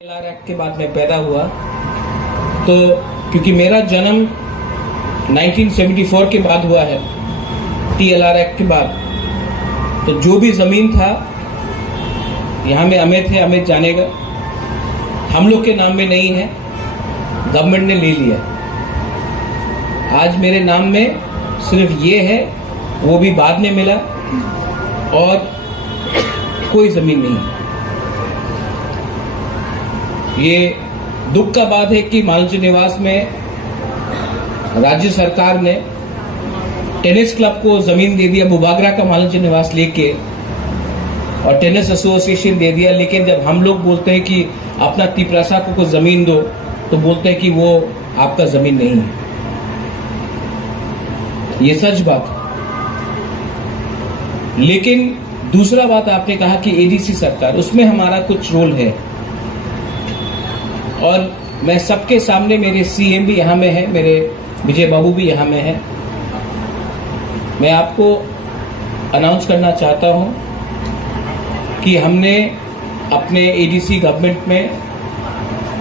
LR act के बाद मैं पैदा हुआ तो क्योंकि मेरा जन्म 1974 के बाद हुआ है, TLR एक्ट के बाद, तो जो भी ज़मीन था यहाँ में अमित है, अमित जानेगा, हम लोग के नाम में नहीं है, गवर्नमेंट ने ले लिया। आज मेरे नाम में सिर्फ ये है, वो भी बाद में मिला, और कोई ज़मीन नहीं है। ये दुख का बात है कि मालंच निवास में राज्य सरकार ने टेनिस क्लब को जमीन दे दिया, बुबागरा का मालंच निवास लेके, और टेनिस एसोसिएशन दे दिया। लेकिन जब हम लोग बोलते हैं कि अपना तिपरासा को जमीन दो, तो बोलते हैं कि वो आपका जमीन नहीं है। ये सच बात है। लेकिन दूसरा बात आपने कहा कि एडीसी सरकार, उसमें हमारा कुछ रोल है, और मैं सबके सामने, मेरे सीएम भी यहाँ में है, मेरे विजय बाबू भी यहाँ में है, मैं आपको अनाउंस करना चाहता हूँ कि हमने अपने एडीसी गवर्नमेंट में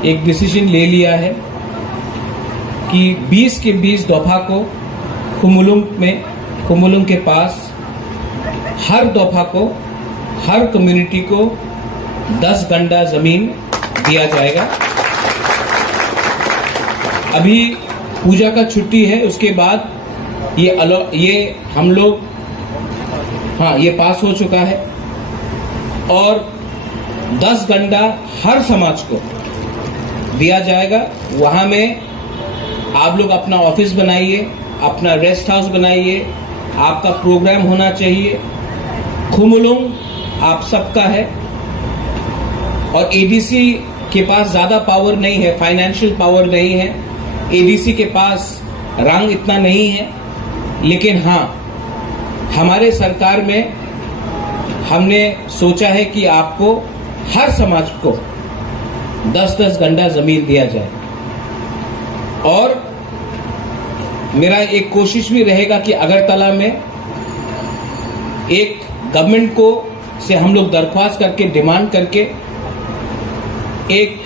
एक डिसीजन ले लिया है कि 20 के 20 दफा को खुमुलुंग के पास हर दफा को, हर कम्युनिटी को 10 गंडा जमीन दिया जाएगा। अभी पूजा का छुट्टी है, उसके बाद ये हम लोग, हाँ, ये पास हो चुका है, और 10 गंडा हर समाज को दिया जाएगा। वहां में आप लोग अपना ऑफिस बनाइए, अपना रेस्ट हाउस बनाइए, आपका प्रोग्राम होना चाहिए। खुमुलुंग आप सबका है, और एडीसी के पास ज्यादा पावर नहीं है, फाइनेंशियल पावर नहीं है, एडीसी के पास रंग इतना नहीं है। लेकिन हाँ, हमारे सरकार में हमने सोचा है कि आपको हर समाज को 10-10 गंडा जमीन दिया जाए, और मेरा एक कोशिश भी रहेगा कि अगरतला में एक गवर्नमेंट को से हम लोग दरख्वास्त करके, डिमांड करके, एक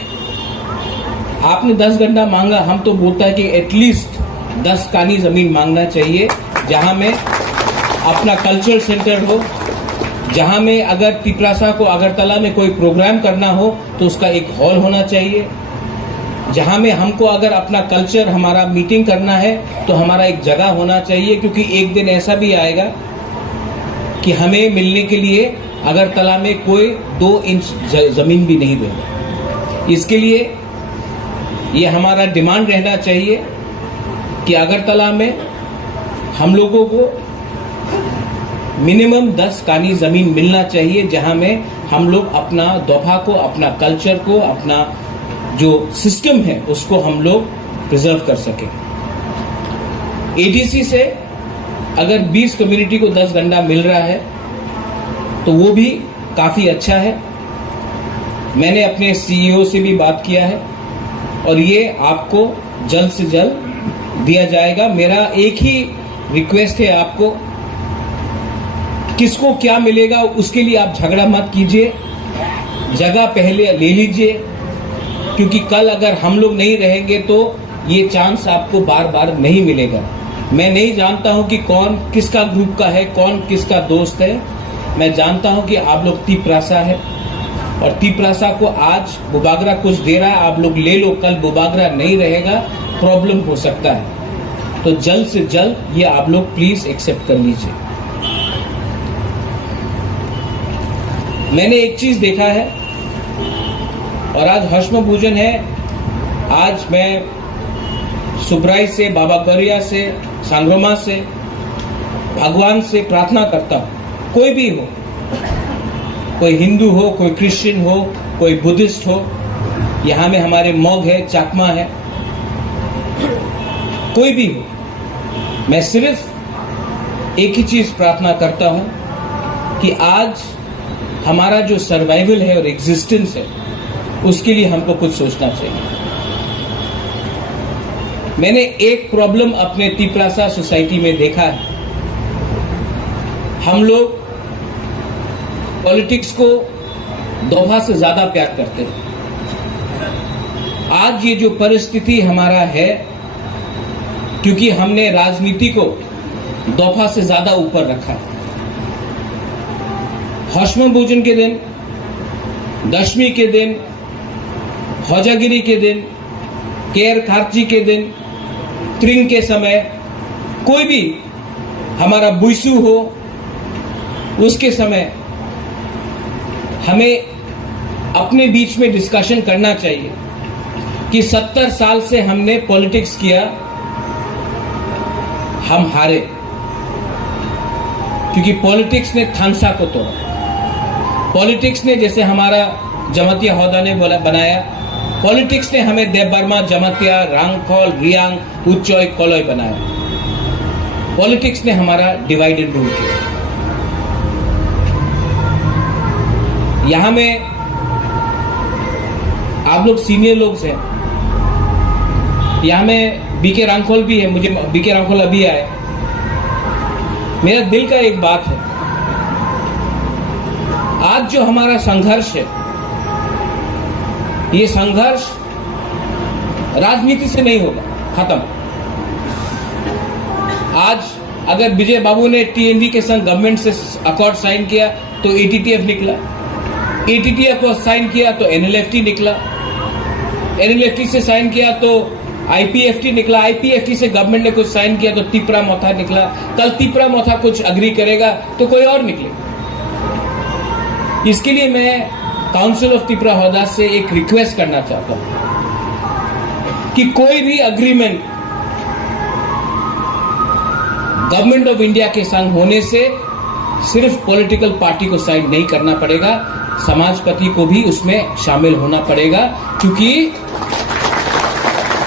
आपने 10 गंडा मांगा, हम तो बोलता है कि एटलीस्ट 10 कानी जमीन मांगना चाहिए, जहां में अपना कल्चरल सेंटर हो, जहां में अगर तिपरासा को अगरतला में कोई प्रोग्राम करना हो तो उसका एक हॉल होना चाहिए, जहां में हमको अगर अपना कल्चर, हमारा मीटिंग करना है तो हमारा एक जगह होना चाहिए। क्योंकि एक दिन ऐसा भी आएगा कि हमें मिलने के लिए अगरतला में कोई 2 इंच जमीन भी नहीं देगा। इसके लिए ये हमारा डिमांड रहना चाहिए कि अगरतला में हम लोगों को मिनिमम 10 कानी जमीन मिलना चाहिए, जहां में हम लोग अपना दोफा को, अपना कल्चर को, अपना जो सिस्टम है उसको हम लोग प्रिजर्व कर सके। एडीसी से अगर 20 कम्युनिटी को 10 गंडा मिल रहा है तो वो भी काफी अच्छा है। मैंने अपने सीईओ से भी बात किया है, और ये आपको जल्द से जल्द दिया जाएगा। मेरा एक ही रिक्वेस्ट है आपको, किसको क्या मिलेगा उसके लिए आप झगड़ा मत कीजिए, जगह पहले ले लीजिए, क्योंकि कल अगर हम लोग नहीं रहेंगे तो ये चांस आपको बार बार नहीं मिलेगा। मैं नहीं जानता हूं कि कौन किसका ग्रुप का है, कौन किसका दोस्त है। मैं जानता हूं कि आप लोग तिपरासा है, और तिपरासा को आज बुबागरा कुछ दे रहा है, आप लोग ले लो, कल बुबागरा नहीं रहेगा, प्रॉब्लम हो सकता है। तो जल्द से जल्द ये आप लोग प्लीज एक्सेप्ट कर लीजिए। मैंने एक चीज देखा है, और आज हश्म पूजन है, आज मैं सुब्राई से, बाबा गरिया से, सांग्रोमा से, भगवान से प्रार्थना करता हूं, कोई भी हो, कोई हिंदू हो, कोई क्रिश्चियन हो, कोई बुद्धिस्ट हो, यहाँ में हमारे मॉग है, चाकमा है, कोई भी हो, मैं सिर्फ एक ही चीज प्रार्थना करता हूं कि आज हमारा जो सर्वाइवल है और एग्जिस्टेंस है, उसके लिए हमको कुछ सोचना चाहिए। मैंने एक प्रॉब्लम अपने तिपरासा सोसाइटी में देखा है, हम लोग पॉलिटिक्स को दोहा से ज्यादा प्यार करते हैं। आज ये जो परिस्थिति हमारा है, क्योंकि हमने राजनीति को दफा से ज्यादा ऊपर रखा है। हौशम भोजन के दिन, दशमी के दिन, हौजागिरी के दिन, केर खार्ची के दिन, त्रिंग के समय, कोई भी हमारा बुइसू हो, उसके समय हमें अपने बीच में डिस्कशन करना चाहिए कि 70 साल से हमने पॉलिटिक्स किया, हम हारे क्योंकि पॉलिटिक्स ने थानसा को तोड़ा। पॉलिटिक्स ने, जैसे हमारा जमातिया हौदा ने बनाया, पॉलिटिक्स ने हमें देवबर्मा, जमातिया, रांगखोल, रियांग, उच्चोय, कोलोय बनाया। पॉलिटिक्स ने हमारा डिवाइड एंड रूल किया। यहां में आप लोग सीनियर लोग हैं, यहां में बीके रांगखोल भी है, मुझे बीके रांगखोल अभी आए। मेरा दिल का एक बात है, आज जो हमारा संघर्ष है, ये संघर्ष राजनीति से नहीं होगा खत्म। आज अगर विजय बाबू ने टीएनडी के संग गवर्नमेंट से अकॉर्ड साइन किया तो एटीटीएफ निकला, एटीटीएफ को साइन किया तो एनएलएफटी निकला, एनएलएफटी से साइन किया तो आईपीएफटी निकला, आईपीएफटी से गवर्नमेंट ने कुछ साइन किया तो तिपरा मोथा निकला, कल तिपरा मोथा कुछ अग्री करेगा तो कोई और निकलेगा। इसके लिए मैं काउंसिल ऑफ तिपरा हौदा से एक रिक्वेस्ट करना चाहता हूं कि कोई भी अग्रीमेंट गवर्नमेंट ऑफ इंडिया के संग होने से सिर्फ पॉलिटिकल पार्टी को साइन नहीं करना पड़ेगा, समाजपति को भी उसमें शामिल होना पड़ेगा। क्योंकि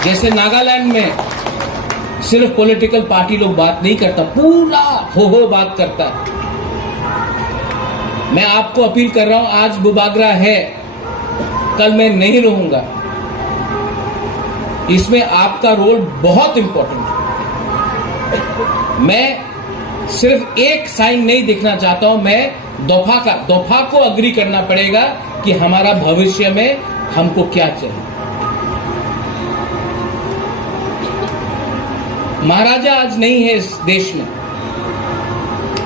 जैसे नागालैंड में सिर्फ पॉलिटिकल पार्टी लोग बात नहीं करता, पूरा हो बात करता है। मैं आपको अपील कर रहा हूं, आज बुबागरा है, कल मैं नहीं रहूंगा, इसमें आपका रोल बहुत इंपॉर्टेंट है। मैं सिर्फ एक साइन नहीं देखना चाहता हूं, मैं दफा को अग्री करना पड़ेगा कि हमारा भविष्य में हमको क्या चाहिए। महाराजा आज नहीं है इस देश में,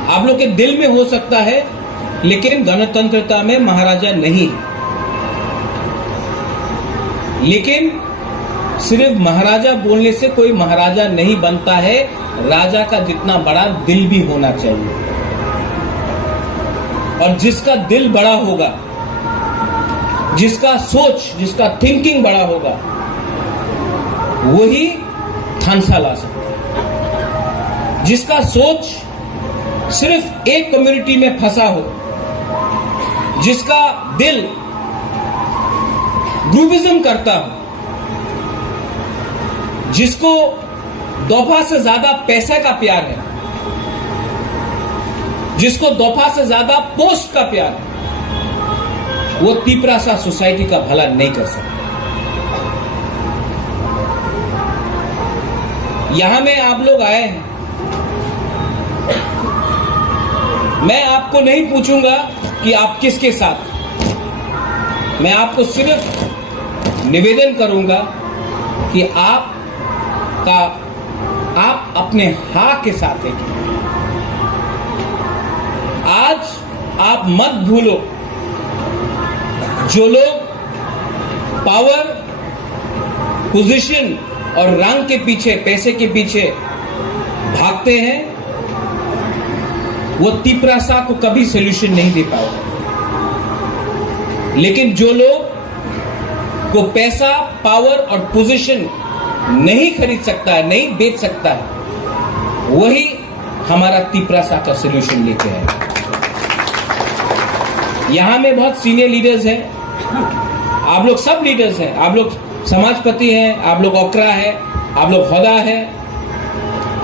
आप लोग के दिल में हो सकता है, लेकिन गणतंत्रता में महाराजा नहीं है। लेकिन सिर्फ महाराजा बोलने से कोई महाराजा नहीं बनता है, राजा का जितना बड़ा दिल भी होना चाहिए। और जिसका दिल बड़ा होगा, जिसका सोच, जिसका थिंकिंग बड़ा होगा, वही थानसा ला सकता है। जिसका सोच सिर्फ एक कम्युनिटी में फंसा हो, जिसका दिल ग्रुपिज्म करता हो, जिसको दफा से ज्यादा पैसे का प्यार है, जिसको दफा से ज्यादा पोस्ट का प्यार है, वो तिपरासा सोसाइटी का भला नहीं कर सकता। यहां में आप लोग आए हैं, मैं आपको नहीं पूछूंगा कि आप किसके साथ, मैं आपको सिर्फ निवेदन करूंगा कि आप अपने हाँ के साथ हैं। आज आप मत भूलो, जो लोग पावर, पोजीशन और रंग के पीछे, पैसे के पीछे भागते हैं, वो तिपरासा को कभी सोल्यूशन नहीं दे पाएगा। लेकिन जो लोग को पैसा, पावर और पोजीशन नहीं खरीद सकता है, नहीं बेच सकता है, वही हमारा तिपरासा का सोल्यूशन लेके आएगा। यहां में बहुत सीनियर लीडर्स हैं, आप लोग सब लीडर्स हैं, आप लोग समाजपति हैं, आप लोग ओकरा है, आप लोग हौदा है,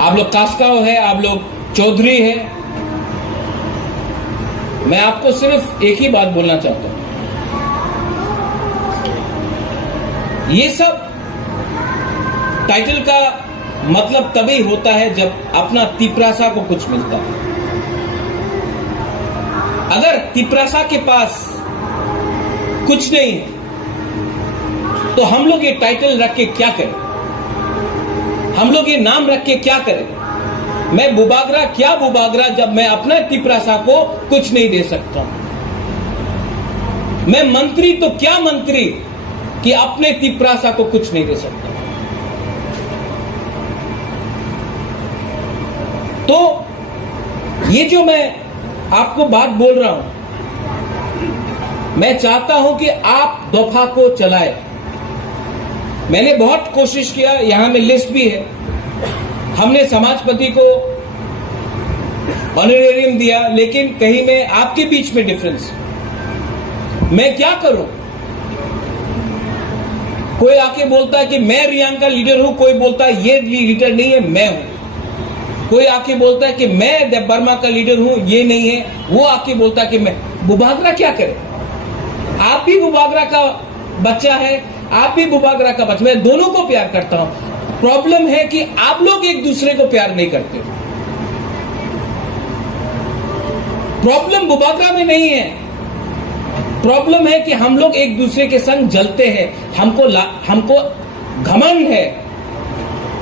आप लोग कास्काओ है, आप लोग चौधरी है। मैं आपको सिर्फ एक ही बात बोलना चाहता हूं, ये सब टाइटल का मतलब तभी होता है जब अपना तिपरासा को कुछ मिलता है। अगर तिपरासा के पास कुछ नहीं है, तो हम लोग ये टाइटल रख के क्या करें, हम लोग ये नाम रख के क्या करें। मैं बुबागरा क्या बुबागरा जब मैं अपना तिपरासा को कुछ नहीं दे सकता। मैं मंत्री तो क्या मंत्री कि अपने तिपरासा को कुछ नहीं दे सकता। तो ये जो मैं आपको बात बोल रहा हूं, मैं चाहता हूं कि आप दफा को चलाएं। मैंने बहुत कोशिश किया, यहां में लिस्ट भी है। हमने समाजपति को ऑनरेरियम दिया, लेकिन कहीं में आपके बीच में डिफरेंस। मैं क्या करूं? कोई आके बोलता है कि मैं रियांग का लीडर हूं, कोई बोलता है ये लीडर नहीं है, मैं हूं। कोई आके बोलता है कि मैं देव वर्मा का लीडर हूं, ये नहीं है। वो आके बोलता है कि मैं। बुबागरा क्या करे? आप भी बुबागरा का बच्चा है, आप भी बुबागरा का बच्चा। मैं दोनों को प्यार करता हूं। प्रॉब्लम है कि आप लोग एक दूसरे को प्यार नहीं करते। प्रॉब्लम बुबागरा में नहीं है, प्रॉब्लम है कि हम लोग एक दूसरे के संग जलते हैं। हमको घमंड है,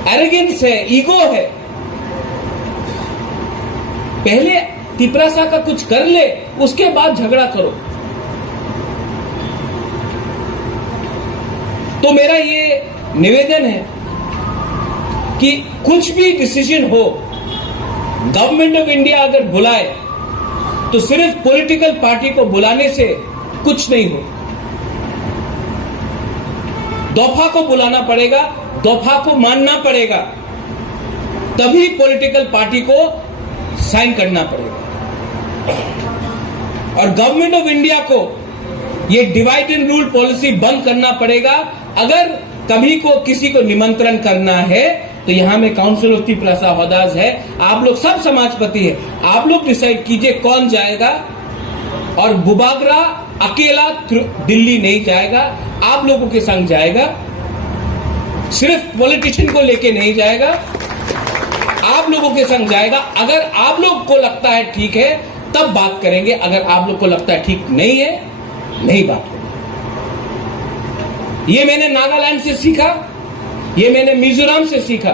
एरोगेंस है, ईगो है। पहले तिपरासा का कुछ कर ले, उसके बाद झगड़ा करो। तो मेरा ये निवेदन है कि कुछ भी डिसीजन हो, गवर्नमेंट ऑफ इंडिया अगर बुलाए तो सिर्फ पॉलिटिकल पार्टी को बुलाने से कुछ नहीं हो। दफा को बुलाना पड़ेगा, दफा को मानना पड़ेगा, तभी पॉलिटिकल पार्टी को साइन करना पड़ेगा। और गवर्नमेंट ऑफ इंडिया को ये डिवाइड एंड रूल पॉलिसी बंद करना पड़ेगा। अगर कभी को किसी को निमंत्रण करना है तो यहां में काउंसिल ऑफ तिपरासा हौदाज है, आप लोग सब समाजपति है, आप लोग डिसाइड कीजिए कौन जाएगा। और बुबागरा अकेला दिल्ली नहीं जाएगा, आप लोगों के संग जाएगा। सिर्फ पॉलिटिशियन को लेके नहीं जाएगा, आप लोगों के संग जाएगा। अगर आप लोग को लगता है ठीक है तब बात करेंगे, अगर आप लोग को लगता है ठीक नहीं है, नहीं बात करेंगे। ये मैंने नागालैंड से सीखा, ये मैंने मिजोरम से सीखा,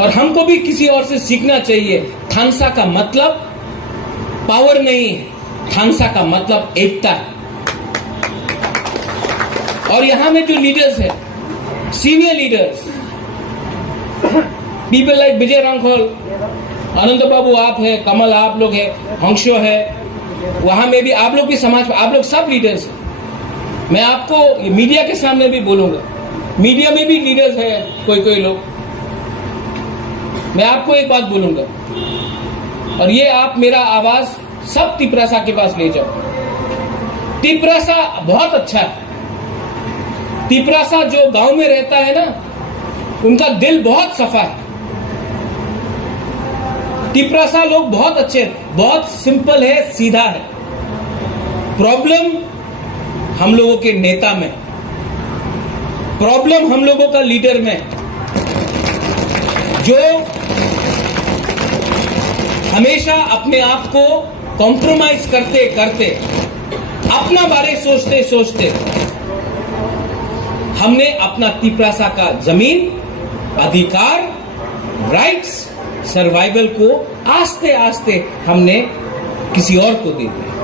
और हमको भी किसी और से सीखना चाहिए। थानसा का मतलब पावर नहीं है, थानसा का मतलब एकता है। और यहां में जो लीडर्स है, सीनियर लीडर्स, पीपल लाइक विजय रांखोल, अनंत बाबू आप है, कमल आप लोग है, हंसो है, वहां में भी आप लोग भी समाज, आप लोग सब लीडर्स हैं। मैं आपको मीडिया के सामने भी बोलूंगा, मीडिया में भी लीडर्स है कोई लोग। मैं आपको एक बात बोलूंगा, और ये आप मेरा आवाज सब तिपरासा के पास ले जाओ। तिपरासा बहुत अच्छा है। तिपरासा जो गांव में रहता है ना, उनका दिल बहुत सफा है। तिपरासा लोग बहुत अच्छे हैं, बहुत सिंपल है, सीधा है। प्रॉब्लम हम लोगों के नेता में, प्रॉब्लम हम लोगों का लीडर में, जो हमेशा अपने आप को कॉम्प्रोमाइज करते करते, अपना बारे सोचते सोचते, हमने अपना तिपरासा का जमीन, अधिकार, राइट्स, सर्वाइवल को आस्ते आस्ते हमने किसी और को दे दिया।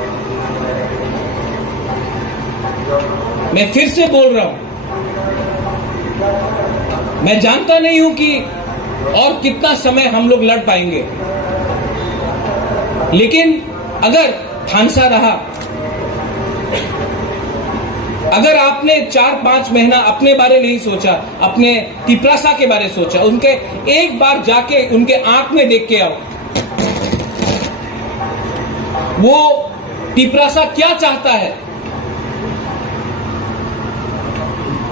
मैं फिर से बोल रहा हूं, मैं जानता नहीं हूं कि और कितना समय हम लोग लड़ पाएंगे, लेकिन अगर थानसा रहा, अगर आपने 4-5 महीना अपने बारे नहीं सोचा, अपने तिपरासा के बारे सोचा, उनके एक बार जाके उनके आंख में देख के आओ, वो तिपरासा क्या चाहता है,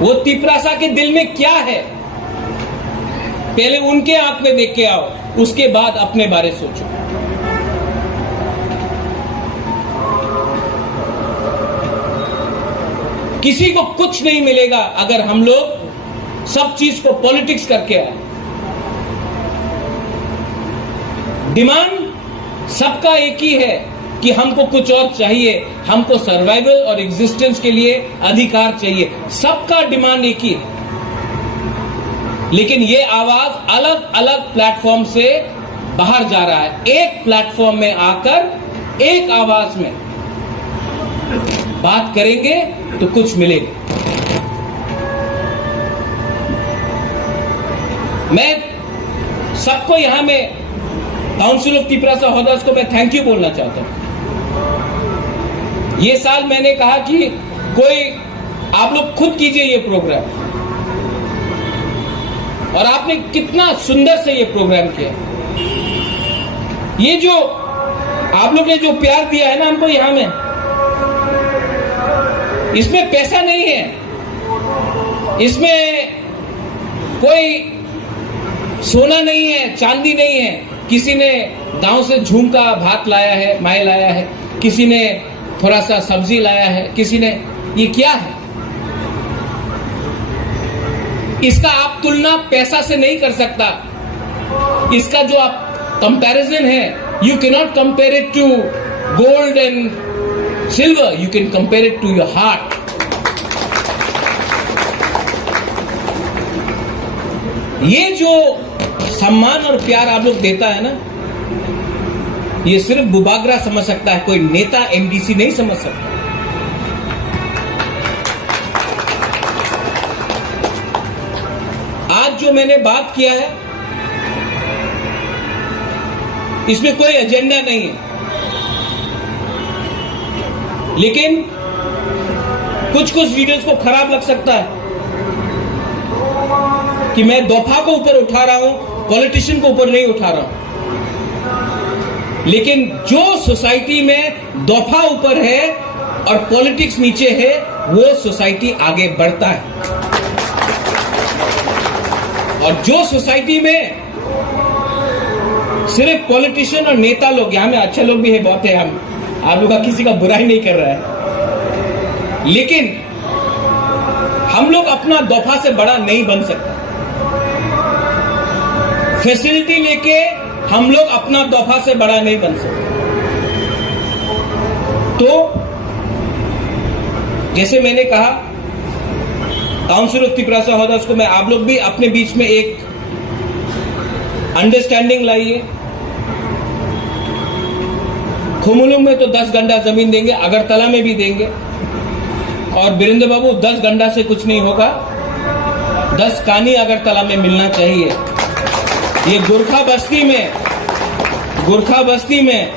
वो तिपरासा के दिल में क्या है, पहले उनके आंख में देख के आओ, उसके बाद अपने बारे सोचो। किसी को कुछ नहीं मिलेगा अगर हम लोग सब चीज को पॉलिटिक्स करके आए। डिमांड सबका एक ही है कि हमको कुछ और चाहिए, हमको सर्वाइवल और एग्जिस्टेंस के लिए अधिकार चाहिए। सबका डिमांड एक ही है, लेकिन ये आवाज अलग अलग प्लेटफॉर्म से बाहर जा रहा है। एक प्लेटफॉर्म में आकर एक आवाज में बात करेंगे तो कुछ मिलेगा। मैं सबको यहां में काउंसिल ऑफ तिपरासा होल्डर्स को मैं थैंक यू बोलना चाहता हूं। ये साल मैंने कहा कि कोई आप लोग खुद कीजिए ये प्रोग्राम, और आपने कितना सुंदर से ये प्रोग्राम किया। ये जो आप लोग ने जो प्यार दिया है ना हमको यहां में, इसमें पैसा नहीं है, इसमें कोई सोना नहीं है, चांदी नहीं है। किसी ने गांव से झुमका भात लाया है, माए लाया है, किसी ने थोड़ा सा सब्जी लाया है, किसी ने, ये क्या है? इसका आप तुलना पैसा से नहीं कर सकता। इसका जो आप कंपैरिजन है, you can not compare it to gold and silver, you can compare it to your heart. ये जो सम्मान और प्यार आप लोग देता है ना, ये सिर्फ बुबागरा समझ सकता है, कोई नेता एमडीसी नहीं समझ सकता। आज जो मैंने बात किया है इसमें कोई एजेंडा नहीं है, लेकिन कुछ कुछ वीडियोस को खराब लग सकता है कि मैं दफा को ऊपर उठा रहा हूं, पॉलिटिशियन को ऊपर नहीं उठा रहा हूं। लेकिन जो सोसाइटी में दफा ऊपर है और पॉलिटिक्स नीचे है, वो सोसाइटी आगे बढ़ता है। और जो सोसाइटी में सिर्फ पॉलिटिशियन और नेता लोग, यहां में अच्छे लोग भी है, बहुत है, हम आप लोग का किसी का बुराई नहीं कर रहा है, लेकिन हम लोग अपना दफा से बड़ा नहीं बन सकते। फैसिलिटी लेके हम लोग अपना दफा से बड़ा नहीं बन सकते। तो जैसे मैंने कहा, काउंसिल ऑफ तिपरासा होल्डर्स को मैं, आप लोग भी अपने बीच में एक अंडरस्टैंडिंग लाइए। खुमुलुंग में तो 10 गंडा जमीन देंगे, अगरतला में भी देंगे, और बीरेंद्र बाबू 10 गंडा से कुछ नहीं होगा, 10 कानी अगरतला में मिलना चाहिए। ये गोरखा बस्ती में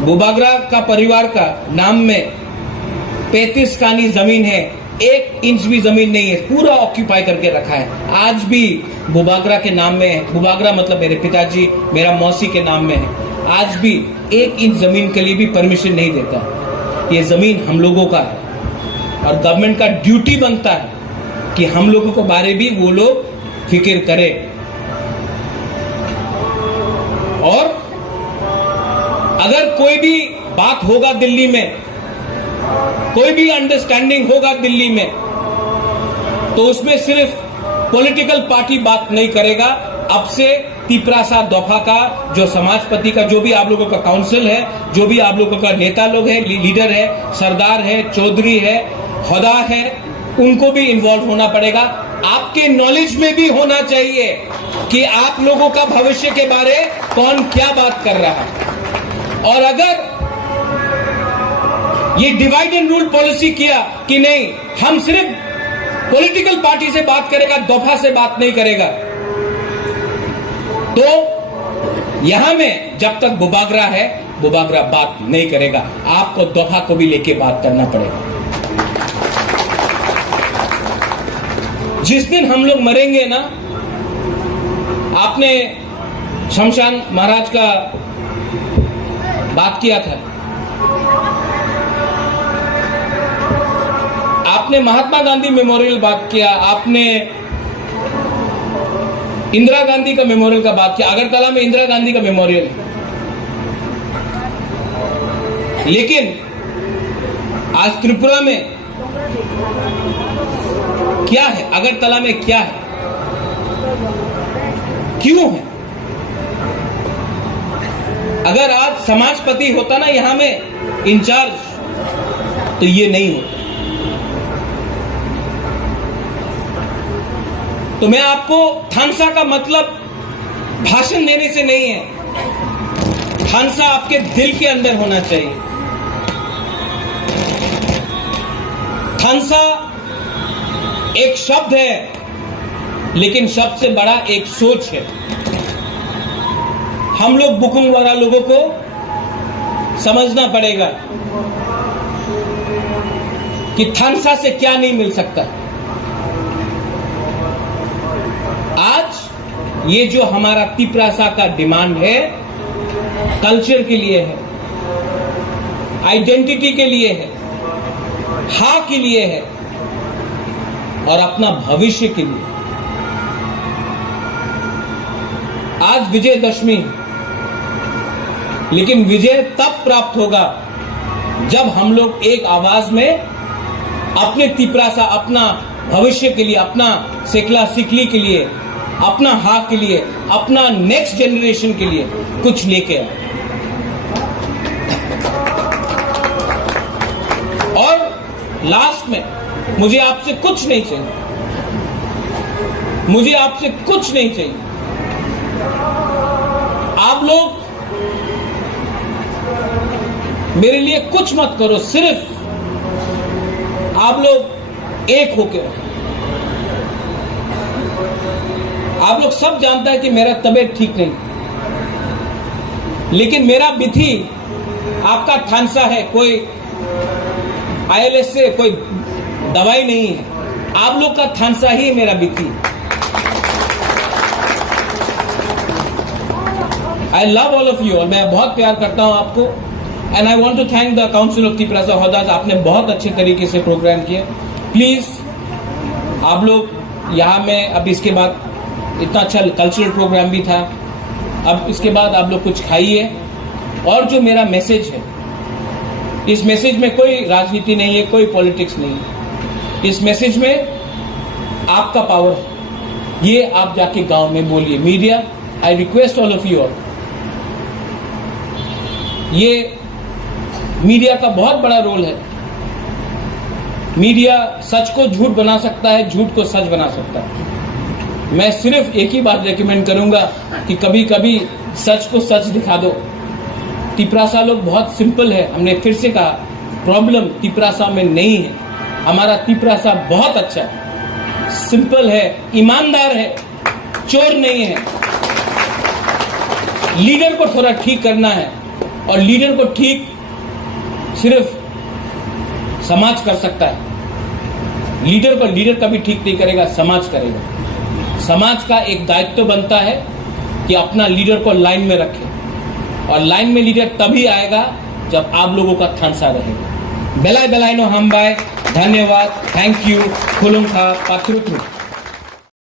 बुबागरा का परिवार का नाम में 35 कानी जमीन है, 1 इंच भी जमीन नहीं है, पूरा ऑक्यूपाई करके रखा है। आज भी बुबागरा के नाम में है, बुबागरा मतलब मेरे पिताजी, मेरा मौसी के नाम में है। आज भी 1 इंच जमीन के लिए भी परमिशन नहीं देता। ये जमीन हम लोगों का है, और गवर्नमेंट का ड्यूटी बनता है कि हम लोगों को बारे भी वो लोग फिक्र करे। और अगर कोई भी बात होगा दिल्ली में, कोई भी अंडरस्टैंडिंग होगा दिल्ली में, तो उसमें सिर्फ पॉलिटिकल पार्टी बात नहीं करेगा। अब से तिपरासा दफा का जो समाजपति का जो भी आप लोगों का काउंसिल है, जो भी आप लोगों का नेता लोग है, लीडर है, सरदार है, चौधरी है, खुदा है, उनको भी इन्वॉल्व होना पड़ेगा। आपके नॉलेज में भी होना चाहिए कि आप लोगों का भविष्य के बारे कौन क्या बात कर रहा है। और अगर ये डिवाइड एंड रूल पॉलिसी किया कि नहीं, हम सिर्फ पॉलिटिकल पार्टी से बात करेगा, दफा से बात नहीं करेगा, तो यहां में जब तक बुबागरा है, बुबागरा बात नहीं करेगा। आपको दफा को भी लेके बात करना पड़ेगा। जिस दिन हम लोग मरेंगे ना, आपने शमशान महाराज का बात किया था, आपने महात्मा गांधी मेमोरियल बात किया, आपने इंदिरा गांधी का मेमोरियल का बात किया। अगरतला में इंदिरा गांधी का मेमोरियल है, लेकिन आज त्रिपुरा में क्या है, अगरतला में क्या है, क्यों है? अगर आज समाजपति होता ना यहां में, इंचार्ज, तो ये नहीं हो। तो मैं आपको थानसा का मतलब भाषण देने से नहीं है, थानसा आपके दिल के अंदर होना चाहिए। थानसा एक शब्द है, लेकिन शब्द से बड़ा एक सोच है। हम लोग बुकुंग वाला लोगों को समझना पड़ेगा कि थानसा से क्या नहीं मिल सकता। आज ये जो हमारा तिप्रासा का डिमांड है, कल्चर के लिए है, आइडेंटिटी के लिए है, हा के लिए है और अपना भविष्य के लिए। आज विजयदशमी, लेकिन विजय तब प्राप्त होगा जब हम लोग एक आवाज में अपने तिप्रासा, अपना भविष्य के लिए, अपना सेकला सिकली के लिए, अपना हा के लिए, अपना नेक्स्ट जनरेशन के लिए कुछ लेके आए। और लास्ट में मुझे आपसे कुछ नहीं चाहिए, मुझे आपसे कुछ नहीं चाहिए। आप लोग मेरे लिए कुछ मत करो, सिर्फ आप लोग एक होके रहो। आप लोग सब जानता है कि मेरा तबीयत ठीक नहीं, लेकिन मेरा विधि आपका थानसा है, कोई ILS से कोई दवाई नहीं है। आप लोग का थानसा ही मेरा विधि। I love all of you, और मैं बहुत प्यार करता हूं आपको। And I want to thank the council of Tiprasa Haudas. आपने बहुत अच्छे तरीके से प्रोग्राम किया। प्लीज आप लोग यहाँ में, अब इसके बाद इतना अच्छा कल्चरल प्रोग्राम भी था, अब इसके बाद आप लोग कुछ खाइए। और जो मेरा मैसेज है, इस मैसेज में कोई राजनीति नहीं है, कोई पॉलिटिक्स नहीं है। इस मैसेज में आपका पावर है, ये आप जाके गांव में बोलिए। Media, I request all of you all, ये मीडिया का बहुत बड़ा रोल है। मीडिया सच को झूठ बना सकता है, झूठ को सच बना सकता है। मैं सिर्फ एक ही बात रेकमेंड करूंगा कि कभी कभी सच को सच दिखा दो। तिप्रासा लोग बहुत सिंपल है, हमने फिर से कहा, प्रॉब्लम तिप्रासा में नहीं है। हमारा तिप्रासा बहुत अच्छा है, सिंपल है, ईमानदार है, चोर नहीं है। लीडर को थोड़ा ठीक करना है, और लीडर को ठीक सिर्फ समाज कर सकता है। लीडर कभी ठीक नहीं करेगा, समाज करेगा। समाज का एक दायित्व बनता है कि अपना लीडर को लाइन में रखे, और लाइन में लीडर तभी आएगा जब आप लोगों का थानसा रहेगा। बेलाय बेलायनो हमबाय, धन्यवाद, थैंक यू, खुलुंखा, पात्रुथु।